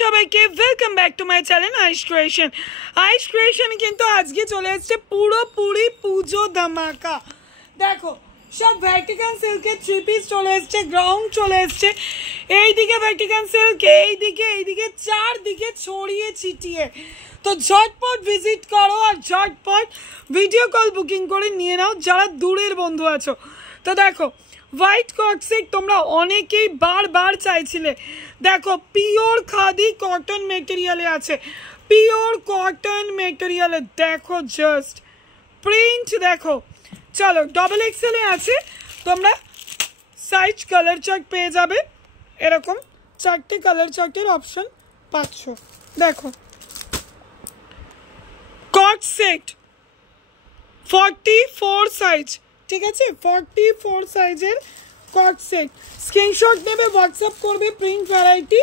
সবাইকে welcome back to my channel ice creation. Ice creation কিন্তু আজকে চলে আসছে পুরোপুরি পুজো ধামাকা। দেখো সব ভ্যাটিকান সিল্কের থ্রি পিস চলে এসছে, গ্রাউন্ড চলে এসছে, এইদিকে ভ্যাটিকান সিল্ক, এইদিকে চারদিকে ছড়িয়ে ছিটিয়ে। তো ঝটপট ভিজিট করো আর ঝটপট ভিডিও কল বুকিং করে নিয়ে নাও যারা দূরের বন্ধু আছো। তো দেখো হোয়াইট কটসেট তোমরা অনেকেই বারবার চাইছিলে। দেখো পিওর খাদি কটন মেটেরিয়ালে আছে, পিওর কটন মেটেরিয়ালে। দেখো জাস্ট প্রিন্ট দেখো। চলো ডবল এক্সেলে আছে, তোমরা সাইজ কালার চার্ট পেয়ে যাবে, এরকম চারটে কালার চার্টের অপশন পাচ্ছ। দেখো কট সেট 44 সাইজ, ঠিক আছে, 44 সাইজের কট সেট। স্ক্রিনশট নেবে, হোয়াটসঅ্যাপ করবে, প্রিন্ট ভ্যারাইটি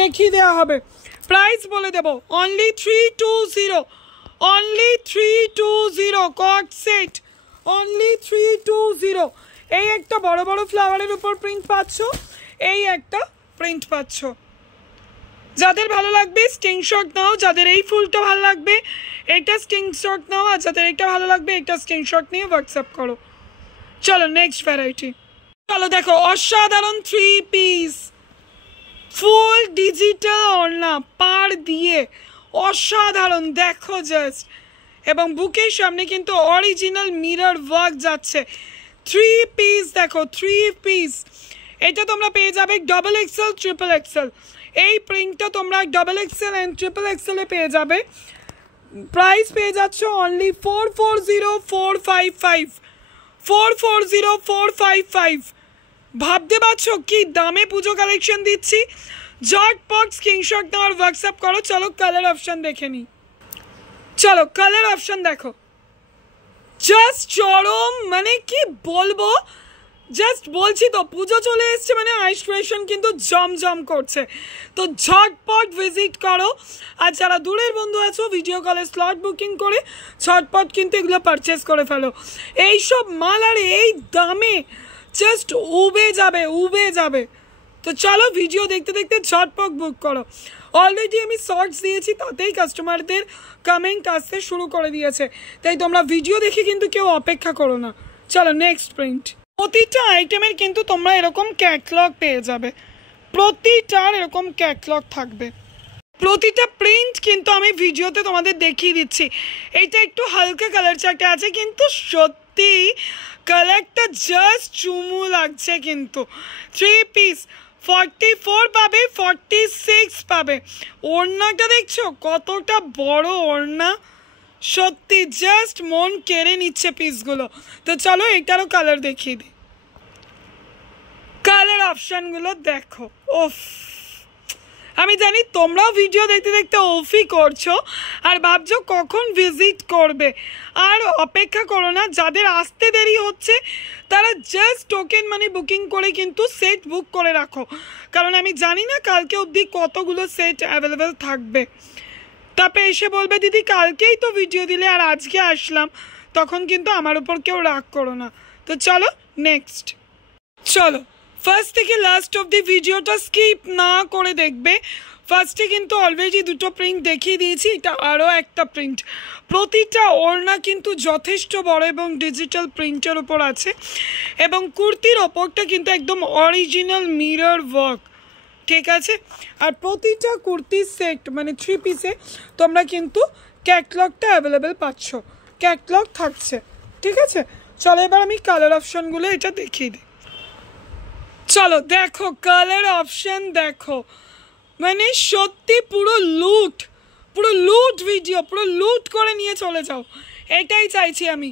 দেখিয়ে দেওয়া হবে। প্রাইস বলে দেবো অনলি 320, অনলি 320 কট সেট, অনলি 320। এই একটা বড় বড় ফ্লাওয়ারের উপর প্রিন্ট পাচ্ছ, এই একটা প্রিন্ট পাচ্ছ। যাদের ভালো লাগবে স্ক্রিনশট নাও, যাদের এই ফুলটা ভালো লাগবে এটা স্ক্রিনশট নাও, আর যাদের এটা ভালো লাগবে এটা স্ক্রিনশট নিয়ে হোয়াটসঅ্যাপ করো। চলো নেক্সট ভ্যারাইটি। চলো দেখো অসাধারণ থ্রি পিস ফুল ডিজিটাল ওড়না পার দিয়ে, অসাধারণ। দেখো জাস্ট, এবং বুকের সামনে কিন্তু অরিজিনাল মিরর ওয়ার্ক যাচ্ছে। থ্রি পিস দেখো, থ্রি পিস। এটা তোমরা পেয়ে যাবে ডবল এক্সেল, ট্রিপল এক্সেল। এই প্রিন্টটা তোমরা ডবল এক্সেল অ্যান্ড ট্রিপল এক্সেলে পেয়ে যাবে। প্রাইস পেয়ে যাচ্ছ অনলি 440,455, 440,455। ভাবতে পারছো কি দামে পুজো কালেকশন দিচ্ছি। ঝটপট স্ক্রিনশট নেওয়ার হোয়াটসঅ্যাপ করো। চলো কালার অপশন দেখে নিই। চলো কালার অপশন দেখো, জাস্ট চরম, মানে কি বলবো, জাস্ট বলছি তো পুজো চলে এসছে মানে আইস ক্রিয়েশন কিন্তু জমজম করছে। তো ঝটপট ভিজিট করো, আর যারা দূরের বন্ধু আছো ভিডিও কলে স্লট বুকিং করে ঝটপট কিন্তু এগুলো পারচেস করে ফেলো। এইসব মাল আর এই দামে জাস্ট উবে যাবে, উবে যাবে। তো চলো ভিডিও দেখতে দেখতে ঝটপট বুক করো। অলরেডি আমি শর্টস দিয়েছি, তাতেই কাস্টমারদের কমেন্ট আসতে শুরু করে দিয়েছে, তাই তোমরা ভিডিও দেখে কিন্তু কেউ অপেক্ষা করো না। চলো নেক্সট প্রিন্ট। প্রতিটা আইটেমের কিন্তু তোমরা এরকম ক্যাটলগ পেয়ে যাবে, প্রতিটার এরকম ক্যাটলগ থাকবে। প্রতিটা প্রিন্ট কিন্তু আমি ভিডিওতে তোমাদের দেখিয়ে দিচ্ছি। এইটা একটু হালকা কালার চার্টে আছে, কিন্তু সত্যি কালারটা জাস্ট চুমু লাগছে। কিন্তু থ্রি পিস 44 পাবে, 46 পাবে। ওড়নাটা দেখছো কতটা বড় ওড়না, সত্যি জাস্ট মন কেড়ে নিচ্ছে পিসগুলো। তো চলো এটারও কালার দেখিয়ে দিই। কালার অপশানগুলো দেখো, ওফ, আমি জানি তোমরাও ভিডিও দেখতে দেখতে ওফই করছো আর ভাবছো কখন ভিজিট করবে। আর অপেক্ষা করো না, যাদের আসতে দেরি হচ্ছে তারা জাস্ট টোকেন মানি বুকিং করে কিন্তু সেট বুক করে রাখো, কারণ আমি জানি না কালকে অবধি কতগুলো সেট অ্যাভেলেবেল থাকবে। তারপরে এসে বলবে দিদি কালকেই তো ভিডিও দিলে আর আজকে আসলাম, তখন কিন্তু আমার উপর কেউ রাগ করো না। তো চলো নেক্সট। চলো ফার্স্ট থেকে লাস্ট অব দি ভিডিওটা স্কিপ না করে দেখবে। ফার্স্টে কিন্তু অলরেডি দুটো প্রিন্ট দেখিয়ে দিয়েছি, এটা আরও একটা প্রিন্ট। প্রতিটা ওড়না কিন্তু যথেষ্ট বড় এবং ডিজিটাল প্রিন্টের ওপর আছে, এবং কুর্তির ওপরটা কিন্তু একদম অরিজিনাল মিরর ওয়ার্ক, ঠিক আছে। আর প্রতিটা কুর্তির সেট মানে থ্রি পিসে তোমরা কিন্তু ক্যাটলগটা অ্যাভেলেবেল পাচ্ছ, ক্যাটলগ থাকছে, ঠিক আছে। চলো এবার আমি কালার অপশানগুলো এটা দেখিয়ে দিই। চলো দেখো কালার অপশান দেখো, মানে সত্যি পুরো লুট, পুরো লুট ভিডিও, পুরো লুট করে নিয়ে চলে যাও, এটাই চাইছি আমি।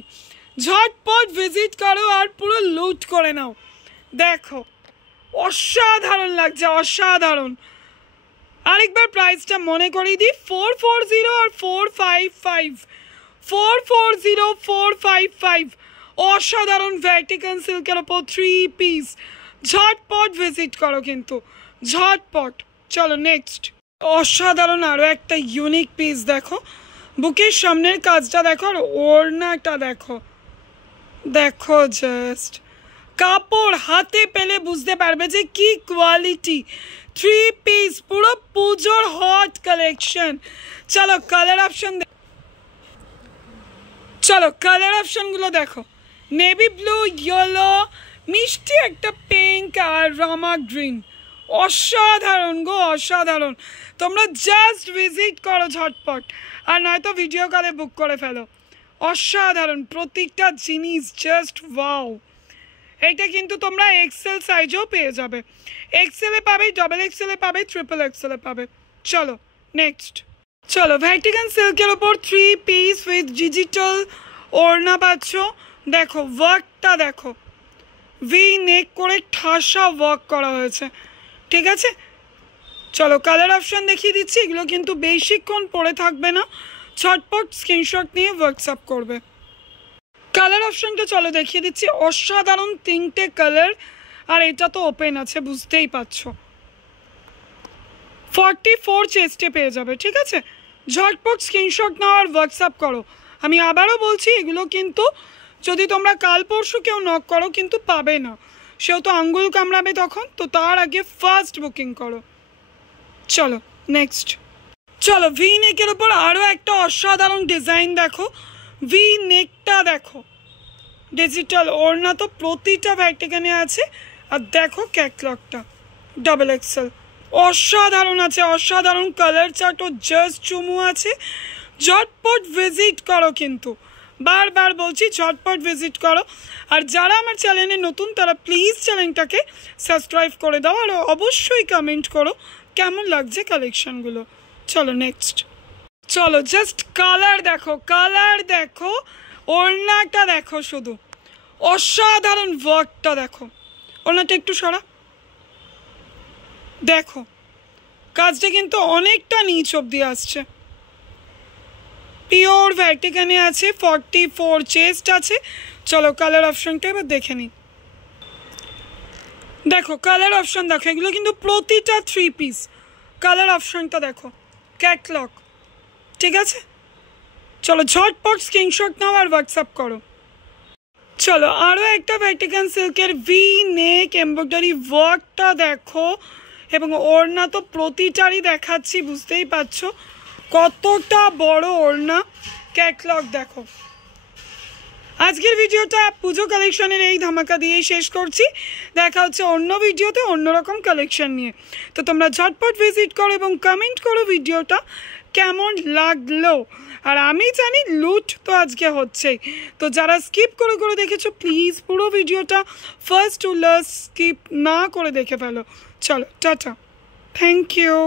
ঝটপট ভিজিট করো আর পুরো লুট করে নাও। দেখো অসাধারণ লাগছে, অসাধারণ। আরেকবার প্রাইসটা মনে করিয়ে দিই, 440 আর 455, 440, 455। অসাধারণ ভ্যাটিকান সিল্কের ওপর থ্রি পিস। ঝটপট ভিজিট করো কিন্তু, ঝটপট। চলো নেক্সট। অসাধারণ আরও একটা ইউনিক পিস দেখো, বুকের সামনের কাজটা দেখো আর ওড়নাটা দেখো, দেখো জাস্ট কাপড় হাতে পেলে বুঝতে পারবে যে কি কোয়ালিটি। 3 পিস পুরো পুজোর হট কালেকশন। চলো কালার অপশনগুলো দেখো। নেভি ব্লু, ইয়েলো, মিষ্টি একটা পিঙ্ক আর রামা গ্রিন। অসাধারণ গো, অসাধারণ। তোমরা জাস্ট ভিজিট করো ঝটপট, আর নয়তো ভিডিও কলে বুক করে ফেলো। অসাধারণ প্রত্যেকটা জিনিস, জাস্ট ওয়াও। এইটা কিন্তু তোমরা এক্সেল সাইজেও পেয়ে যাবে। এক্সেলে পাবে, ডবল এক্সেলে পাবে, ট্রিপল এক্সেলে পাবে। চলো নেক্সট। চলো ভ্যাটিকান সিল্কের ওপর 3 পিস উইথ ডিজিটাল ওড়না পাচ্ছ। দেখো ওয়ার্কটা দেখো, ভি নেক করে ঠাসা ওয়ার্ক করা হয়েছে, ঠিক আছে। চলো কালার অপশন দেখিয়ে দিচ্ছি। এগুলো কিন্তু বেশিক্ষণ পরে থাকবে না, ঝটপট স্ক্রিনশট নিয়ে হোয়াটসঅ্যাপ করবে। কালার অপশনটা চলো দেখিয়ে দিচ্ছি। অসাধারণ 3টে কালার, আর এটা তো ওপেন আছে বুঝতেই পারছো। 44 চেস্টে পেয়ে যাবে, ঠিক আছে। ঝটপট স্ক্রিনশট নাও আর হোয়াটসঅ্যাপ করো। আমি আবারও বলছি, এগুলো কিন্তু যদি তোমরা কাল পরশু কেউ নক করো কিন্তু পাবে না, সেও তো আঙ্গুল কামড়াবে তখন। তো তার আগে ফার্স্ট বুকিং করো। চলো নেক্সট। চলো ভি নেকের ওপর আরও একটা অসাধারণ ডিজাইন দেখো। ভি নেকটা দেখো, ডিজিটাল ওড়না তো প্রতিটা ভ্যাটিকানে আছে। আর দেখো ক্যাটলগটা ডবল এক্সেল, অসাধারণ আছে, অসাধারণ কালার চার্টও জাস্ট চুমু আছে। ঝটপট ভিজিট করো, কিন্তু বারবার বলছি ঝটপট ভিজিট করো। আর যারা আমার চ্যানেলে নতুন তারা প্লিজ চ্যানেলটাকে সাবস্ক্রাইব করে দাও, আর অবশ্যই কমেন্ট করো কেমন লাগছে কালেকশনগুলো। চলো নেক্সট। চলো জাস্ট কালার দেখো, কালার দেখো, ওড়নাটা দেখো, শুধু অসাধারণ ওয়ার্কটা দেখো। ওড়নাটা একটু সরা, দেখো কাজটা কিন্তু অনেকটা নিচ অব্দি আসছে। পিওর ভ্যাটিকানে আছে, 44 চেস্ট আছে। চলো কালার অপশনটা এবার দেখে নিই। দেখো কালার অপশন দেখো, এগুলো কিন্তু প্রতিটা 3 পিস। কালার অপশনটা দেখো, ক্যাটলগ, ঠিক আছে। চলো ঝটপট স্ক্রিনশট নাও আর হোয়াটসঅ্যাপ করো। চলো আরও একটা ভ্যাটিকান সিল্কের ভি নেক এমব্রয়ডারি ওয়ার্কটা দেখো, এবং ওড়না তো প্রতিটারই দেখাচ্ছি, বুঝতেই পারছো কতটা বড় ওড়না। ক্যাটলগ দেখো। আজকের ভিডিওটা পুজো কালেকশনের এই ধামাকা দিয়েই শেষ করছি। দেখা হচ্ছে অন্য ভিডিওতে অন্যরকম কালেকশন নিয়ে। তো তোমরা ঝটপট ভিজিট করো এবং কমেন্ট করো ভিডিওটা কেমন লাগলো। আর আমি জানি লুট তো আজকে হচ্ছেই, তো যারা স্কিপ করে করে দেখেছো প্লিজ পুরো ভিডিওটা ফার্স্ট টু লাস্ট স্কিপ না করে দেখে ফেলো। চলো টাটা, থ্যাংক ইউ।